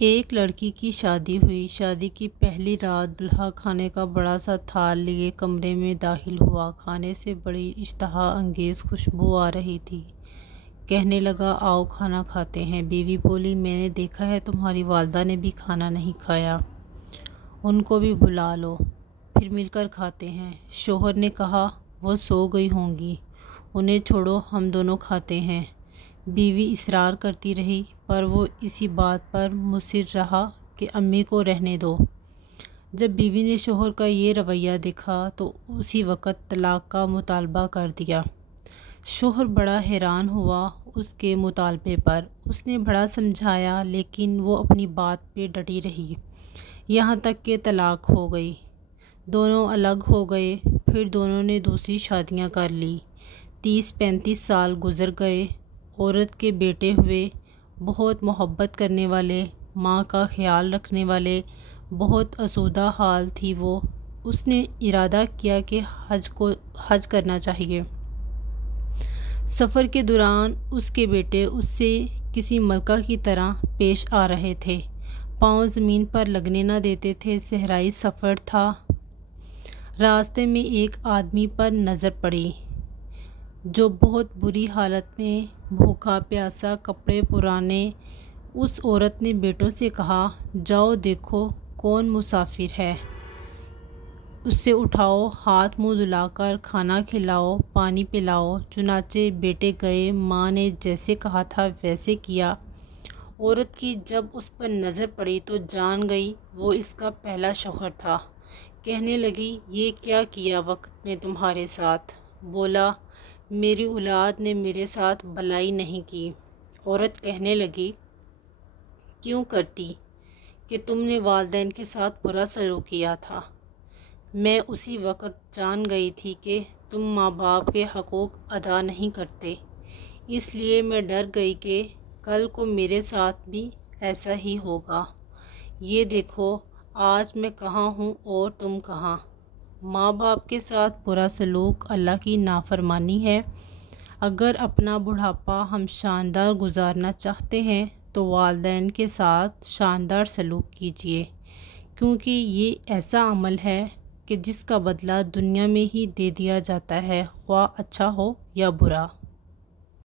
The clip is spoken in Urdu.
ایک لڑکی کی شادی ہوئی۔ شادی کی پہلی رات دلہا کھانے کا بڑا سا تھال لیے کمرے میں داخل ہوا۔ کھانے سے بڑی اشتہا انگیز خوشبو آ رہی تھی۔ کہنے لگا، آؤ کھانا کھاتے ہیں۔ بیوی بولی، میں نے دیکھا ہے تمہاری والدہ نے بھی کھانا نہیں کھایا، ان کو بھی بلا لو، پھر مل کر کھاتے ہیں۔ شوہر نے کہا، وہ سو گئی ہوں گی، انہیں چھوڑو، ہم دونوں کھاتے ہیں۔ بیوی اصرار کرتی رہی، پر وہ اسی بات پر مصر رہا کہ امی کو رہنے دو۔ جب بیوی نے شوہر کا یہ رویہ دیکھا تو اسی وقت طلاق کا مطالبہ کر دیا۔ شوہر بڑا حیران ہوا اس کے مطالبے پر۔ اس نے بڑا سمجھایا لیکن وہ اپنی بات پہ ڈٹی رہی، یہاں تک کہ طلاق ہو گئی۔ دونوں الگ ہو گئے، پھر دونوں نے دوسری شادیاں کر لی۔ 30-35 سال گزر گئے۔ عورت کے بیٹے ہوئے، بہت محبت کرنے والے، ماں کا خیال رکھنے والے، بہت آسودہ حال تھی وہ۔ اس نے ارادہ کیا کہ حج کرنا چاہیے۔ سفر کے دوران اس کے بیٹے اس سے کسی ملکہ کی طرح پیش آ رہے تھے، پاؤں زمین پر لگنے نہ دیتے تھے۔ صحرائی سفر تھا۔ راستے میں ایک آدمی پر نظر پڑی جو بہت بری حالت میں، بھوکا پیاسا، کپڑے پرانے۔ اس عورت نے بیٹوں سے کہا، جاؤ دیکھو کون مسافر ہے، اسے اٹھاؤ، ہاتھ منہ دھلا کر کھانا کھلاؤ، پانی پلاؤ۔ چنانچہ بیٹے گئے، ماں نے جیسے کہا تھا ویسے کیا۔ عورت کی جب اس پر نظر پڑی تو جان گئی وہ اس کا پہلا شوہر تھا۔ کہنے لگی، یہ کیا کیا وقت نے تمہارے ساتھ؟ بولا، میری اولاد نے میرے ساتھ بھلائی نہیں کی۔ عورت کہنے لگی، کیوں کرتی کہ تم نے والدین کے ساتھ برا سلوک کیا تھا۔ میں اسی وقت جان گئی تھی کہ تم ماں باپ کے حقوق ادا نہیں کرتے، اس لیے میں ڈر گئی کہ کل کو میرے ساتھ بھی ایسا ہی ہوگا۔ یہ دیکھو آج میں کہاں ہوں اور تم کہاں۔ ماں باپ کے ساتھ برا سلوک اللہ کی نافرمانی ہے۔ اگر اپنا بڑھاپا ہم شاندار گزارنا چاہتے ہیں تو والدین کے ساتھ شاندار سلوک کیجیے، کیونکہ یہ ایسا عمل ہے کہ جس کا بدلہ دنیا میں ہی دے دیا جاتا ہے، خواہ اچھا ہو یا برا۔